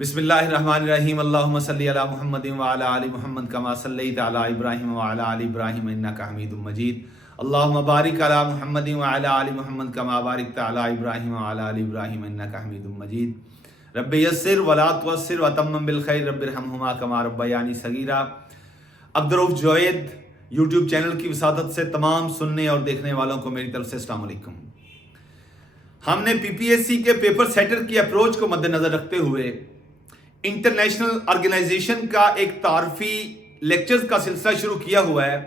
बिस्मिल्लाहिर्रहमानिर्रहीम अल्लाहुम्मा सल्ली अला मुहम्मदिन व अला आलि मुहम्मद कमा सल्लैता अला इब्राहीम व अला आलि इब्राहीम इन्नका हमीदुम मजीद। अल्लाहुम्मा बारिक अला मुहम्मदिन व अला आलि मुहम्मद कमा बारिकता अला इब्राहीम व अला आलि इब्राहीम इन्नका हमीदुम मजीद। रब्बि यस्सिर व ला तुअस्सिर व तम्मिम बिल खैर रब्बिरहमहुमा कमा रब्बयानी सगीरा। अब्दुर्रऊफ जुवैद यूट्यूब चैनल की वसादत से तमाम सुनने और देखने वालों को मेरी तरफ से अस्सलाम वालेकुम। हमने पीपीएससी के पेपर सेटर की अप्रोच को मद्देनजर रखते हुए इंटरनेशनल ऑर्गेनाइजेशन का एक तारफी लेक्चर्स का सिलसिला शुरू किया हुआ है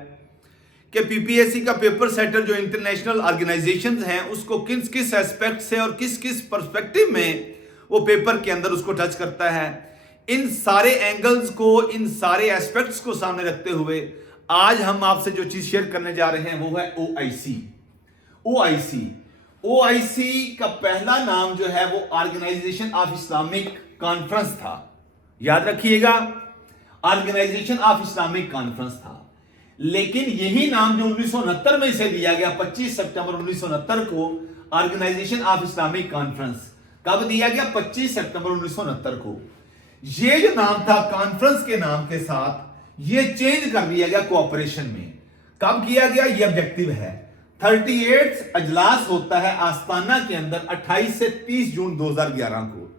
कि पीपीएससी का पेपर सेटर जो इंटरनेशनल ऑर्गेनाइजेशंस हैं उसको किस किस एस्पेक्ट से और किस किस पर्सपेक्टिव में वो पेपर के अंदर उसको टच करता है। इन सारे एंगल्स को, इन सारे एस्पेक्ट्स को सामने रखते हुए आज हम आपसे जो चीज शेयर करने जा रहे हैं वो है ओआईसी। ओआईसी का पहला नाम जो है वो ऑर्गेनाइजेशन ऑफ इस्लामिक कॉन्फ्रेंस था। याद रखिएगा, ऑर्गेनाइजेशन ऑफ इस्लामिक कॉन्फ्रेंस था, लेकिन यही नाम जो 1969 में इसे दिया गया, 25 सितंबर 1969 को ऑर्गेनाइजेशन ऑफ इस्लामिक कॉन्फ्रेंस कब दिया गया? 25 सितंबर 1969 को। यह जो नाम था कॉन्फ्रेंस के नाम के साथ यह चेंज कर दिया गया कोऑपरेशन में। कब किया गया? यह ऑब्जेक्टिव है। 38 अजलास होता है आस्ताना के अंदर 28 से 30 जून 2011 को,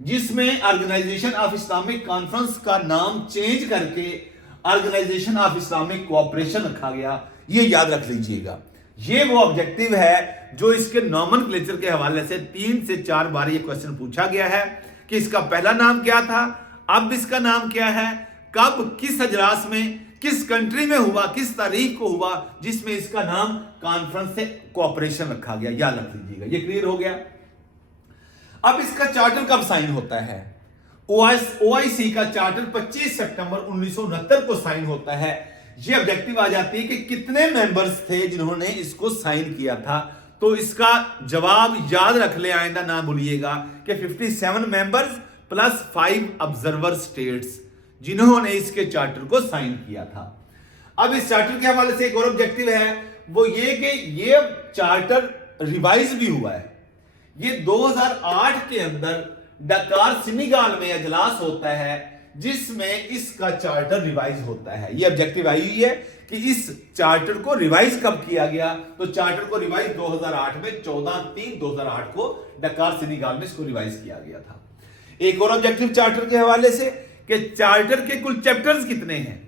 जिसमें ऑर्गेनाइजेशन ऑफ इस्लामिक कॉन्फ्रेंस का नाम चेंज करके ऑर्गेनाइजेशन ऑफ इस्लामिक कोऑपरेशन रखा गया। ये याद रख लीजिएगा। ये वो ऑब्जेक्टिव है जो इसके नॉमेनक्लेचर के हवाले से 3 से 4 बार ये क्वेश्चन पूछा गया है कि इसका पहला नाम क्या था, अब इसका नाम क्या है, कब, किस अजलास में, किस कंट्री में हुआ, किस तारीख को हुआ जिसमें इसका नाम कॉन्फ्रेंस से कोऑपरेशन रखा गया। याद रख लीजिएगा। ये क्लियर हो गया। अब इसका चार्टर कब साइन होता है? ओआईसी का चार्टर 25 सितंबर 1969 को साइन होता है। यह ऑब्जेक्टिव आ जाती है कि कितने मेंबर्स थे जिन्होंने इसको साइन किया था। तो इसका जवाब याद रख ले, आइंदा ना भूलिएगा कि 57 मेंबर्स प्लस 5 ऑब्जर्वर स्टेट्स जिन्होंने इसके चार्टर को साइन किया था। अब इस चार्टर के हवाले से एक और ऑब्जेक्टिव है, वो ये कि ये चार्टर रिवाइज भी हुआ है। ये 2008 के अंदर डकार सेनेगल में अजलास होता है जिसमें इसका चार्टर रिवाइज होता है। ये ऑब्जेक्टिव आई हुई है कि इस चार्टर को रिवाइज कब किया गया। तो चार्टर को रिवाइज 2008 में 14/3/2008 को डकार सेनेगल में इसको रिवाइज किया गया था। एक और ऑब्जेक्टिव चार्टर के हवाले से कि चार्टर के कुल चैप्टर्स कितने हैं।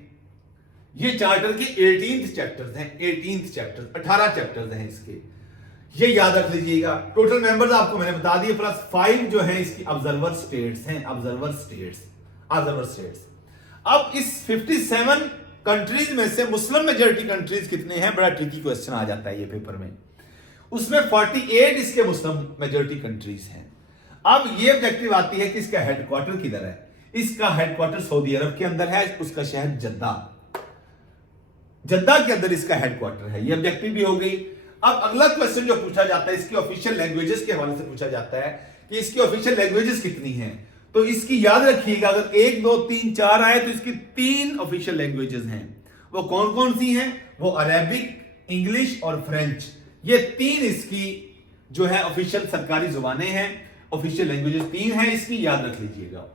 ये चार्टर के 18th चैप्टर्स हैं। 18th चैप्टर्स 18 चैप्टर्स हैं इसके। ये याद रख लीजिएगा। टोटल मेंबर्स आपको मैंने बता दिए, प्लस 5 जो है इसकी ऑब्जर्वर स्टेट्स हैं। Observer states. अब इस 57 कंट्रीज में से मुस्लिम मेजॉरिटी कंट्रीज कितने हैं? बड़ा ट्रिकी क्वेश्चन आ जाता है ये पेपर में। उसमें 48 इसके मुस्लिम मेजॉरिटी कंट्रीज हैं। अब ये ऑब्जेक्टिव आती है कि इसका हेडक्वार्टर किधर है। इसका हेडक्वार्टर सऊदी अरब के अंदर है, उसका शहर जद्दा के अंदर इसका हेडक्वार्टर है। ये ऑब्जेक्टिव भी हो गई। अब अगला क्वेश्चन जो पूछा जाता है इसकी ऑफिशियल लैंग्वेजेस के हवाले से पूछा जाता है कि इसकी ऑफिशियल लैंग्वेजेस कितनी हैं। तो इसकी याद रखिएगा, अगर 1 2 3 4 आए तो इसकी 3 ऑफिशियल लैंग्वेजेस हैं। वो कौन कौन सी हैं? वो अरेबिक, इंग्लिश और फ्रेंच। ये 3 इसकी जो है ऑफिशियल सरकारी जुबानें हैं। ऑफिशियल लैंग्वेजेस 3 हैं इसकी, याद रख लीजिएगा।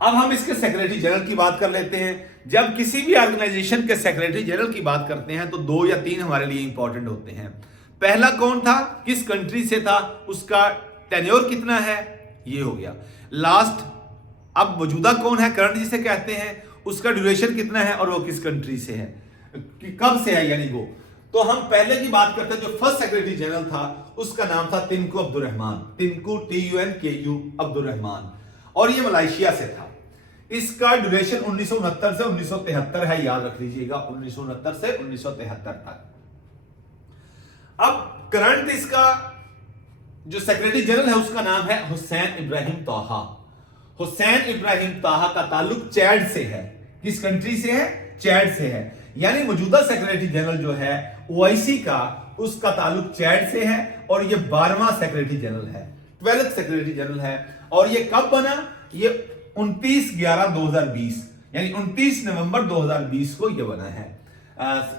अब हम इसके सेक्रेटरी जनरल की बात कर लेते हैं। जब किसी भी ऑर्गेनाइजेशन के सेक्रेटरी जनरल की बात करते हैं तो 2 या 3 हमारे लिए इंपॉर्टेंट होते हैं। पहला कौन था, किस कंट्री से था, उसका टेन्योर कितना है, ये हो गया। लास्ट, अब मौजूदा कौन है, करंट जिसे कहते हैं, उसका ड्यूरेशन कितना है और वो किस कंट्री से है, कब से है, यानी वो। तो हम पहले की बात करते हैं। जो फर्स्ट सेक्रेटरी जनरल था उसका नाम था तिनकू अब्दुर्रहमान। तिनकू TUNKU अब्दुर्रहमान, और ये मलेशिया से था। इसका ड्यूरेशन 1969 से 1973 है। याद रख लीजिएगा, 1969 से 1973 तक। अब करंट इसका जो सेक्रेटरी जनरल है उसका नाम है हुसैन इब्राहिम ताहा। हुसैन इब्राहिम ताहा का ताल्लुक चैड से है। किस कंट्री से है? चैड से है। यानी मौजूदा सेक्रेटरी जनरल जो है ओआईसी का, उसका ताल्लुक चैड से है और ये 12वां सेक्रेटरी जनरल है, 12th सेक्रेटरी जनरल है। और ये कब बना? ये 29/11/2020 यानी 29 नवंबर 2020 को यह बना है।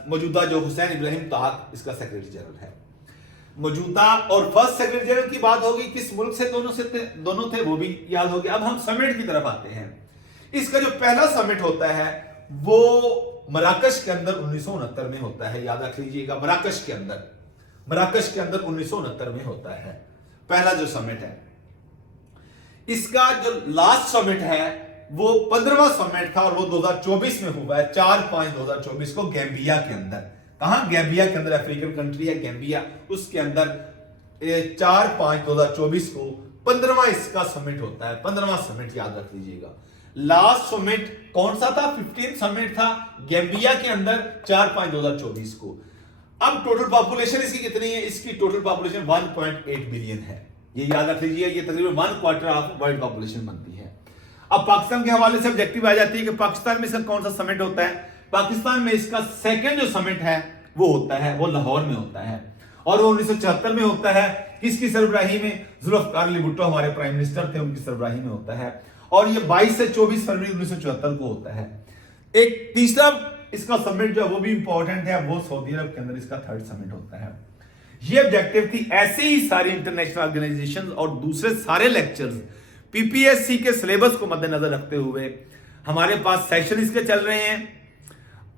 मौजूदा जो हुसैन इब्राहिम ताहा इसका सेक्रेटरी जनरल है। मौजूदा और फर्स्ट सेक्रेटरी जनरल की बात होगी, किस मुल्क से दोनों थे वो भी याद हो गया। अब हम समिट की तरफ आते हैं। इसका जो पहला समिट होता है वो मराकश के अंदर 1969 में होता है, याद रख लीजिएगा। मराकश के अंदर 1969 में होता है पहला जो समिट है। इसका जो लास्ट समिट है वो 15वां समिट था और वो 2024 में हुआ है, 4/5/2024 को गैम्बिया के अंदर। कहां? गैम्बिया के अंदर, अफ्रीकन कंट्री है गैम्बिया, उसके अंदर 4/5/2024 को 15वां इसका समिट होता है। 15वां समिट याद रख लीजिएगा। लास्ट समिट कौन सा था? 15th समिट था गैम्बिया के अंदर 4/5/2024 को। अब टोटल पॉपुलेशन इसकी कितनी है? इसकी टोटल पॉपुलेशन 1.8 बिलियन है, ये याद रख लीजिए। ये तकरीबन 1/4 ऑफ वर्ल्ड पॉपुलेशन बनती है। अब पाकिस्तान के हवाले से ऑब्जेक्टिव आ जाती है कि पाकिस्तान में इसका कौन सा समिट होता है। पाकिस्तान में इसका सेकंड जो समिट है वो होता है, वो लाहौर में होता है और वो 1974 में होता है। किसकी सरबराही में? जुल्फकार अली भुट्टो हमारे प्राइम मिनिस्टर थे, उनकी सरबराही में होता है और ये 22 से 24 फरवरी 1974 को होता है। एक तीसरा इसका समिट जो है वो भी इंपॉर्टेंट है, वो सऊदी अरब के अंदर इसका थर्ड समिट होता है। ये ऑब्जेक्टिव थी। ऐसे ही सारी इंटरनेशनल ऑर्गेनाइजेशन और दूसरे सारे लेक्चर्स पीपीएससी के सिलेबस को मद्देनजर रखते हुए हमारे पास सेशन इसके चल रहे हैं।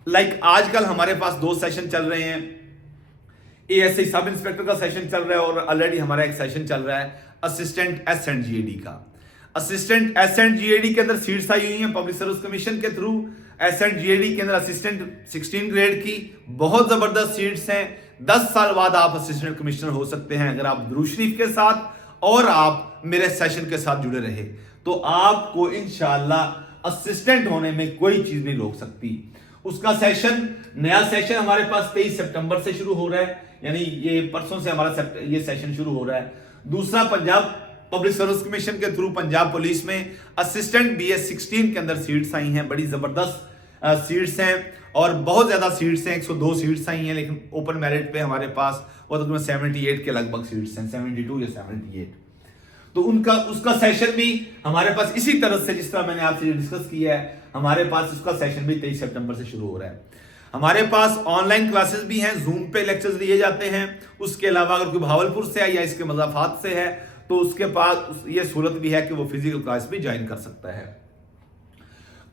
लाइक आजकल हमारे पास 2 सेशन चल रहे हैं। एएसआई सब इंस्पेक्टर का सेशन चल रहा है और ऑलरेडी हमारा एक सेशन चल रहा है असिस्टेंट एसएंड का। असिस्टेंट एसएंड के अंदर सीट्स आई हुई हैं पब्लिक सर्विस कमीशन के थ्रू। एसएंड के अंदर असिस्टेंट 16 ग्रेड की बहुत जबरदस्त सीट्स हैं। 10 साल बाद आप असिस्टेंट कमिश्नर हो सकते हैं अगर आप दुरूद शरीफ के साथ और आप मेरे सेशन के साथ जुड़े रहे तो आपको इंशाअल्लाह असिस्टेंट होने में कोई चीज नहीं रोक सकती। उसका सेशन, नया सेशन हमारे पास 23 सितंबर से शुरू हो रहा है, यानी ये परसों से हमारा ये सेशन शुरू हो रहा है। दूसरा, पंजाब पब्लिक सर्विस कमीशन के थ्रू पंजाब पुलिस में असिस्टेंट BS 16 के अंदर सीट्स आई हैं। बड़ी जबरदस्त सीट्स हैं और बहुत ज्यादा सीट्स हैं, 102 सीट्स आई हैं, लेकिन ओपन मेरिट पे हमारे पास वो तकरीबन 78 के लगभग सीट्स हैं, 72 या 78। तो उसका सेशन भी हमारे पास इसी तरह से जिस तरह मैंने आपसे डिस्कस किया है, हमारे पास उसका सेशन भी 23 सितंबर से शुरू हो रहा है। हमारे पास ऑनलाइन क्लासेस भी हैं, जूम पे लेक्चर्स लिए जाते हैं। उसके अलावा अगर कोई भावलपुर से है या इसके मज़ाफात से है तो उसके पास ये सहूलत भी है कि वो फिजिकल क्लास भी ज्वाइन कर सकता है।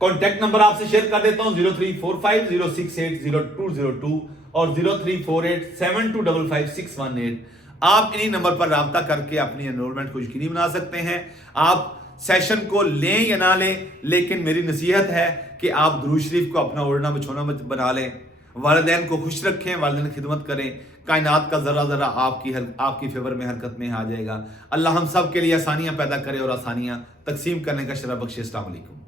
कॉन्टैक्ट नंबर आपसे शेयर कर देता हूं, 034506800202 और 034872555618। आप इन्हीं नंबर पर राब्ता करके अपनी एनरोलमेंट को यकीनी बना सकते हैं। आप सेशन को लें या ना लें, लेकिन मेरी नसीहत है कि आप दुरूद शरीफ को अपना ओढ़ना बिछोना बना लें, वालिदैन को खुश रखें, वालिदैन की खिदमत करें। कायनात का जरा जरा आपकी फेवर में हरकत में आ जाएगा। अल्लाह हम सब के लिए आसानियां पैदा करे और आसानियां तकसीम करने का शरफ बख्शे। अस्सलाम वालेकुम।